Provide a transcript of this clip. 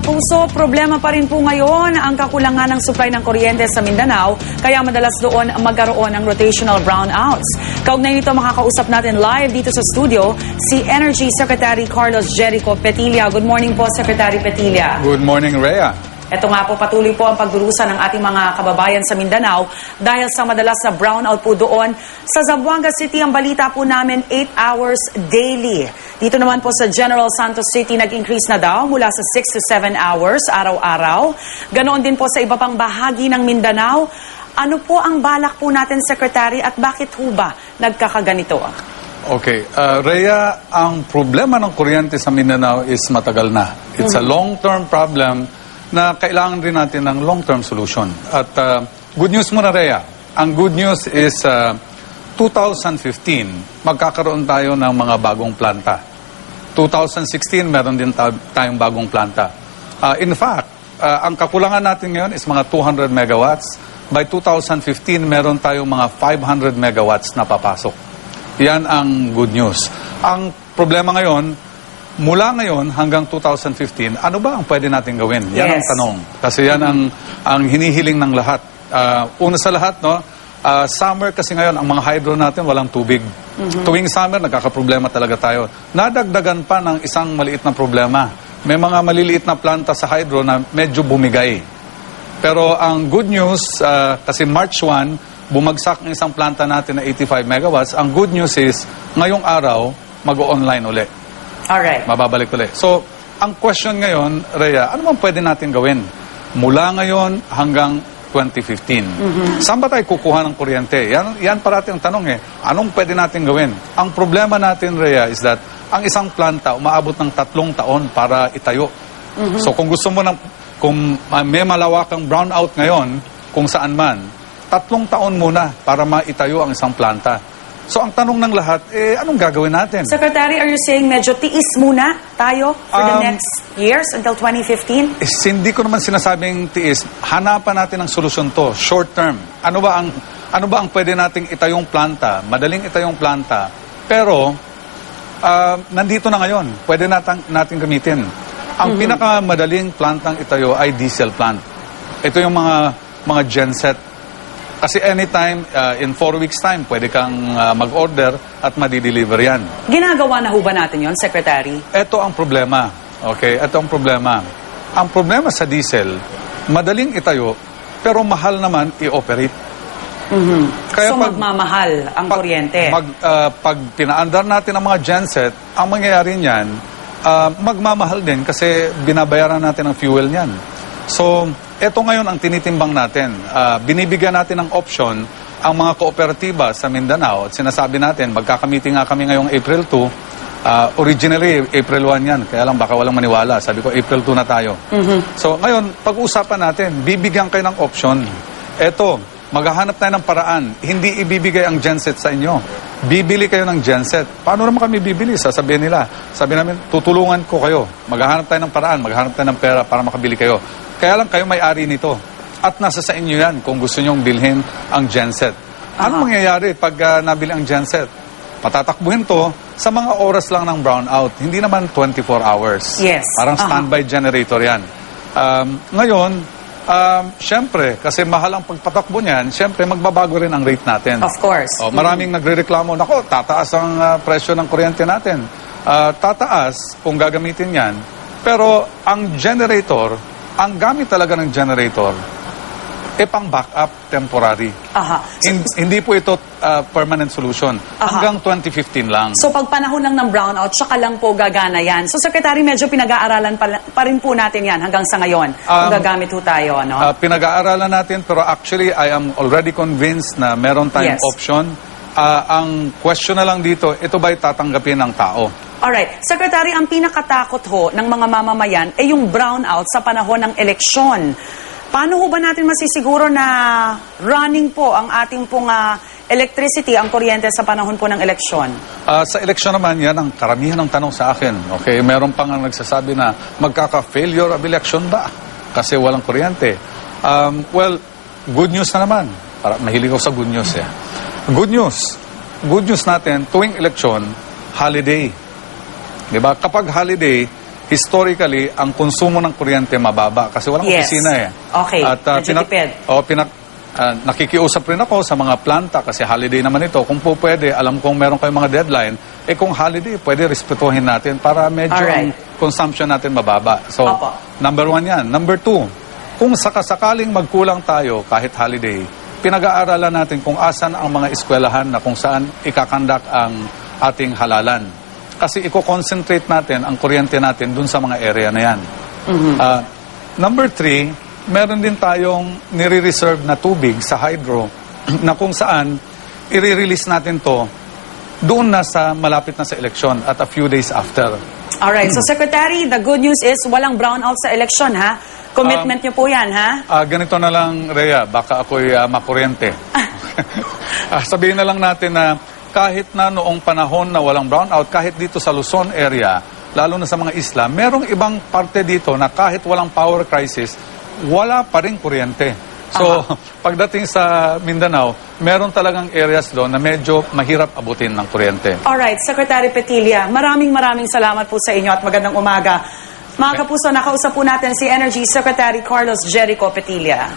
kapuso, problema pa rin po ngayon ang kakulangan ng supply ng kuryente sa Mindanao, kaya madalas doon magkaroon ng rotational brownouts. Kaugnay nito, makakausap natin live dito sa studio si Energy Secretary Carlos Jericho Petilla. Good morning po, Secretary Petilla. Good morning, Rhea. Ito nga po, patuloy po ang pagdurusa ng ating mga kababayan sa Mindanao dahil sa madalas na brownout po doon. Sa Zamboanga City, ang balita po namin 8 hours daily. Dito naman po sa General Santos City, nag-increase na daw mula sa 6 to 7 hours araw-araw. Ganoon din po sa iba pang bahagi ng Mindanao. Ano po ang balak po natin, Secretary, at bakit ho ba nagkakaganito? Okay, Rhea, ang problema ng kuryente sa Mindanao is matagal na. It's a long-term problem na kailangan rin natin ng long-term solution. At good news muna, Rhea. Ang good news is 2015, magkakaroon tayo ng mga bagong planta. 2016, meron din tayong bagong planta. In fact, ang kakulangan natin ngayon is mga 200 megawatts. By 2015, meron tayong mga 500 megawatts na papasok. Yan ang good news. Ang problema ngayon, mula ngayon hanggang 2015, ano ba ang pwede natin gawin? Yan ang tanong. Kasi yan ang hinihiling ng lahat. Una sa lahat, no, summer kasi ngayon, ang mga hydro natin walang tubig. Tuwing summer, nagkakaproblema talaga tayo. Nadagdagan pa ng isang maliit na problema. May mga maliliit na planta sa hydro na medyo bumigay. Pero ang good news, kasi March 1, bumagsak ng isang planta natin na 85 megawatts. Ang good news is, ngayong araw, mag-o-online uli. Alright. Mababalik ulit. So, ang question ngayon, Rhea, ano bang pwede natin gawin? Mula ngayon hanggang 2015. Saan ba tayo kukuha ng kuryente? Yan parati ang tanong eh. Anong pwede natin gawin? Ang problema natin, Rhea, is that ang isang planta umaabot ng 3 taon para itayo. So, kung gusto mo kung may malawakang brownout ngayon, kung saan man, 3 taon muna para maitayo ang isang planta. So, ang tanong ng lahat, anong gagawin natin? Secretary, are you saying medyo tiis muna tayo for the next years until 2015? Hindi ko naman sinasabing tiis. Hanapan natin ang solusyon to, short term. Ano ba ang pwede nating itayong planta? Madaling itayong planta. Pero, nandito na ngayon. Pwede natin gamitin. Ang pinakamadaling plantang itayo ay diesel plant. Ito yung mga genset. Kasi anytime, in 4 weeks' time, pwede kang mag-order at madideliver yan. Ginagawa na ho ba natin yon, Secretary? Ito ang problema. Okay? Ito ang problema. Ang problema sa diesel, madaling itayo, pero mahal naman i-operate. Kaya so, magmamahal ang kuryente? Pag pinaandar natin ang mga genset, ang mangyayari niyan, magmamahal din kasi binabayaran natin ang fuel niyan. So, ito ngayon ang tinitimbang natin. Binibigyan natin ng option ang mga kooperatiba sa Mindanao at sinasabi natin, magkakamiting nga kami ngayong April 2. Originally, April 1 yan. Kaya lang baka walang maniwala. Sabi ko, April 2 na tayo. So ngayon, pag-usapan natin, bibigyan kayo ng option. Ito, maghahanap tayo ng paraan. Hindi ibibigay ang genset sa inyo. Bibili kayo ng genset. Paano naman kami bibili? Sasabihin nila. Sabi namin, tutulungan ko kayo. Maghahanap tayo ng paraan. Maghahanap tayo ng pera para makabili kayo. Kaya lang kayo may-ari nito. At nasa sa inyo yan kung gusto nyong bilhin ang genset. Ano mangyayari pag nabili ang genset? Patatakbuhin to sa mga oras lang ng brownout. Hindi naman 24 hours. Yes. Parang standby generator yan. Ngayon, syempre, kasi mahal ang pagpatakbo niyan, syempre magbabago rin ang rate natin. Of course. Maraming nagrereklamo, nako, tataas ang presyo ng kuryente natin. Tataas kung gagamitin yan. Pero ang generator, ang gamit talaga ng generator, pang backup temporary. Hindi po ito permanent solution. Hanggang 2015 lang. So pag panahon lang ng brownout, saka lang po gagana yan. So Secretary, medyo pinag-aaralan pa rin po natin yan hanggang sa ngayon. Kung gagamit po tayo, no? Pinag-aaralan natin, pero actually I am already convinced na meron tayong option. Ang question na lang dito, ito ba'y tatanggapin ng tao? Alright. Secretary, ang pinakatakot ho ng mga mamamayan ay yung brownout sa panahon ng eleksyon. Paano ho ba natin masisiguro na running po ang ating pong electricity, ang kuryente sa panahon po ng eleksyon? Sa eleksyon naman, yan ang karamihan ng tanong sa akin. Okay, meron pang nagsasabi na magkaka-failure of election ba? Kasi walang kuryente. Well, good news na naman. Mahilig ako sa good news eh. Good news. Good news natin, tuwing eleksyon, holiday. Diba? Kapag holiday, historically, ang konsumo ng kuryente mababa kasi walang Yes. opisina eh. Okay, medyo tipid. Nakikiusap rin ako sa mga planta kasi holiday naman ito. Kung po pwede, alam kong meron kayong mga deadline, kung holiday, pwede respetuhin natin para medyo Alright. ang consumption natin mababa. So, Opo. number 1 yan. Number 2, kung sakasakaling magkulang tayo kahit holiday, pinag-aaralan natin kung asan ang mga eskwelahan na kung saan ikakandak ang ating halalan. Kasi i-concentrate natin ang kuryente natin dun sa mga area na yan. Number 3, meron din tayong nire-reserve na tubig sa hydro na kung saan i-release natin to doon na sa malapit na sa eleksyon at a few days after. Alright, so Secretary, the good news is walang brownout sa election, ha? Commitment niyo po yan, ha? Ganito na lang, Rhea, baka ako'y makuryente. Sabihin na lang natin na kahit na noong panahon na walang brownout, kahit dito sa Luzon area, lalo na sa mga isla, merong ibang parte dito na kahit walang power crisis, wala pa rin kuryente. So, pagdating sa Mindanao, meron talagang areas doon na medyo mahirap abutin ng kuryente. Alright, Secretary Petilla, maraming salamat po sa inyo at magandang umaga. Mga kapuso, nakausap po natin si Energy Secretary Carlos Jericho Petilla.